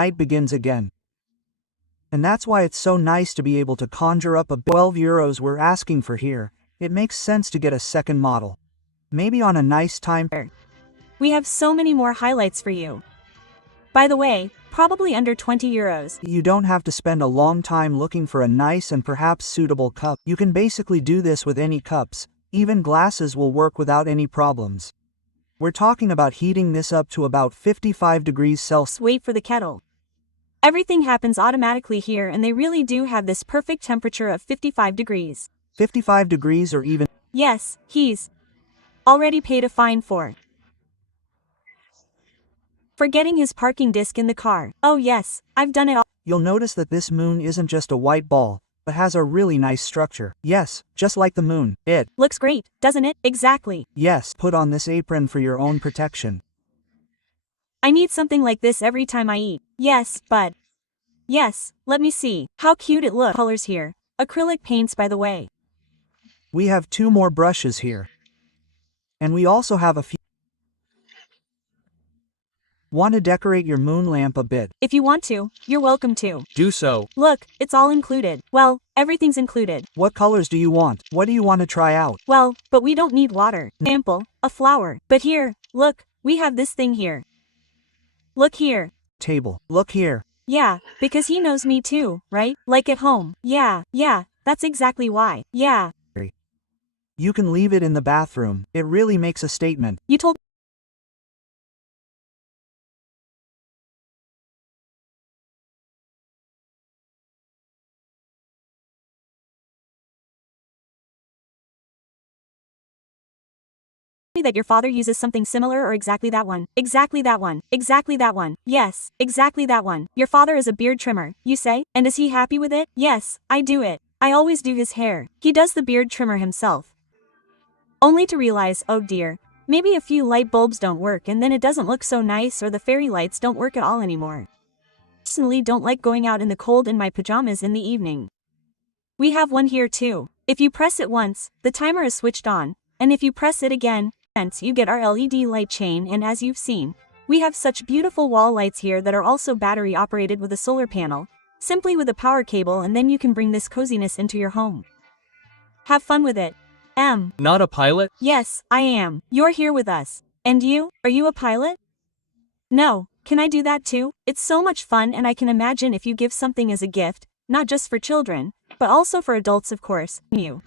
night begins again. And that's why it's so nice to be able to conjure up a 12 euros we're asking for here. It makes sense to get a second model. Maybe on a nice time. We have so many more highlights for you. By the way, probably under 20 euros. You don't have to spend a long time looking for a nice and perhaps suitable cup. You can basically do this with any cups. Even glasses will work without any problems. We're talking about heating this up to about 55 degrees Celsius. Wait for the kettle. Everything happens automatically here, and they really do have this perfect temperature of 55 degrees. 55 degrees or even... Yes, he's already paid a fine for forgetting his parking disc in the car. Oh yes, I've done it all. You'll notice that this moon isn't just a white ball, but has a really nice structure. Yes, just like the moon. It looks great, doesn't it? Exactly. Yes, put on this apron for your own protection. I need something like this every time I eat. Yes, but... Yes, let me see. How cute it looks. Colors here. Acrylic paints, by the way. We have 2 more brushes here. And we also have a few. Want to decorate your moon lamp a bit? If you want to, you're welcome to. Do so. Look, it's all included. Well, everything's included. What colors do you want? What do you want to try out? Well, but we don't need water. Sample, a flower. But here, look, we have this thing here. Look here. Table. Look here. Yeah, because he knows me too, right? Like at home. Yeah, that's exactly why. Yeah. You can leave it in the bathroom. It really makes a statement. You told me that your father uses something similar or exactly that one. Exactly that one. Exactly that one. Yes, exactly that one. Your father is a beard trimmer, you say? And is he happy with it? Yes, I do it. I always do his hair. He does the beard trimmer himself. Only to realize, oh dear, maybe a few light bulbs don't work and then it doesn't look so nice, or the fairy lights don't work at all anymore. Personally don't like going out in the cold in my pajamas in the evening. We have one here too. If you press it once, the timer is switched on, and if you press it again, you get our LED light chain, and as you've seen, we have such beautiful wall lights here that are also battery operated with a solar panel, simply with a power cable, and then you can bring this coziness into your home. Have fun with it. Not a pilot? Yes, I am. You're here with us. And you? Are you a pilot? No. Can I do that too? It's so much fun, and I can imagine if you give something as a gift, not just for children, but also for adults, of course. You.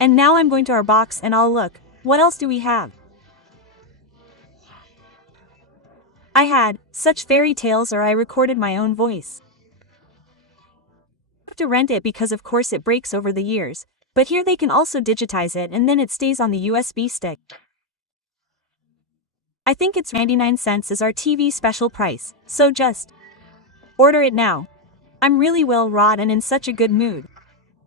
And now I'm going to our box and I'll look. What else do we have? I had such fairy tales, or I recorded my own voice. I have to rent it because of course it breaks over the years, but here they can also digitize it and then it stays on the USB stick. I think it's 99 cents is our TV special price, so just order it now. I'm really well wrought and in such a good mood.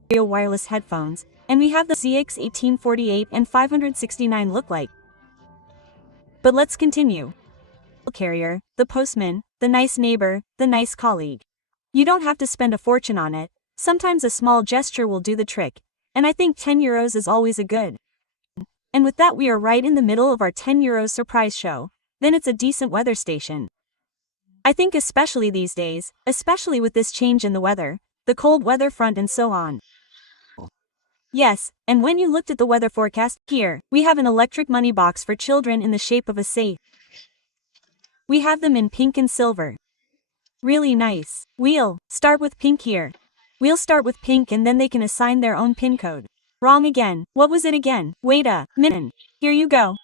Wireless headphones. And we have the ZX1848 and 569 look like. But let's continue. Carrier, the postman, the nice neighbor, the nice colleague. You don't have to spend a fortune on it. Sometimes a small gesture will do the trick. And I think 10 euros is always a good. And with that, we are right in the middle of our 10 euros surprise show. Then it's a decent weather station. I think especially these days, especially with this change in the weather, the cold weather front and so on. Yes, and when you looked at the weather forecast, here, we have an electric money box for children in the shape of a safe. We have them in pink and silver. Really nice. We'll start with pink here. We'll start with pink and then they can assign their own pin code. Wrong again. What was it again? Wait a minute. Here you go.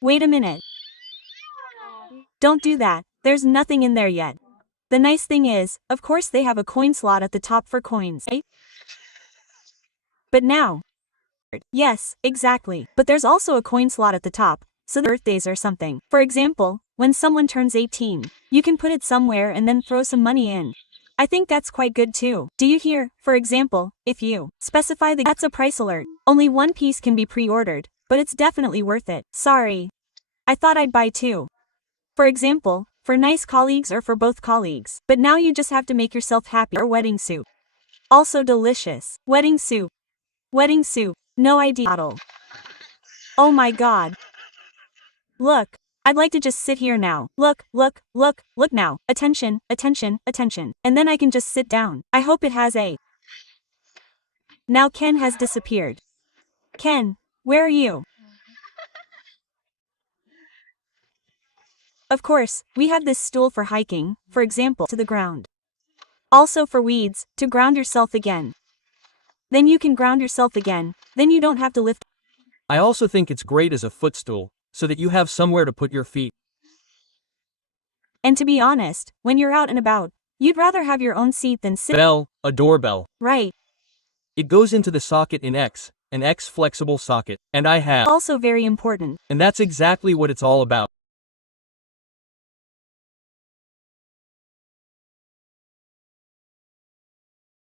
Wait a minute. Don't do that. There's nothing in there yet. The nice thing is, of course they have a coin slot at the top for coins, eh? But now. Yes, exactly. But there's also a coin slot at the top, so birthdays or something. For example, when someone turns 18, you can put it somewhere and then throw some money in. I think that's quite good too. Do you hear? For example, if you specify that's a price alert. Only one piece can be pre-ordered, but it's definitely worth it. Sorry. I thought I'd buy two. For example, for nice colleagues or for both colleagues. But now you just have to make yourself happy. Or wedding soup. Also delicious. Wedding soup. Wedding soup. No idea. Oh my god. Look, I'd like to just sit here now. Look, look, look, look now. Attention, attention, attention. And then I can just sit down. I hope it has a... Now Ken has disappeared. Ken, where are you? Of course, we have this stool for hiking, for example, to the ground. Also for weeds, to ground yourself again. Then you can ground yourself again, then you don't have to lift. I also think it's great as a footstool, so that you have somewhere to put your feet. And to be honest, when you're out and about, you'd rather have your own seat than sit. Bell, a doorbell. Right. It goes into the socket in X, an X flexible socket, and I have. Also very important. And that's exactly what it's all about.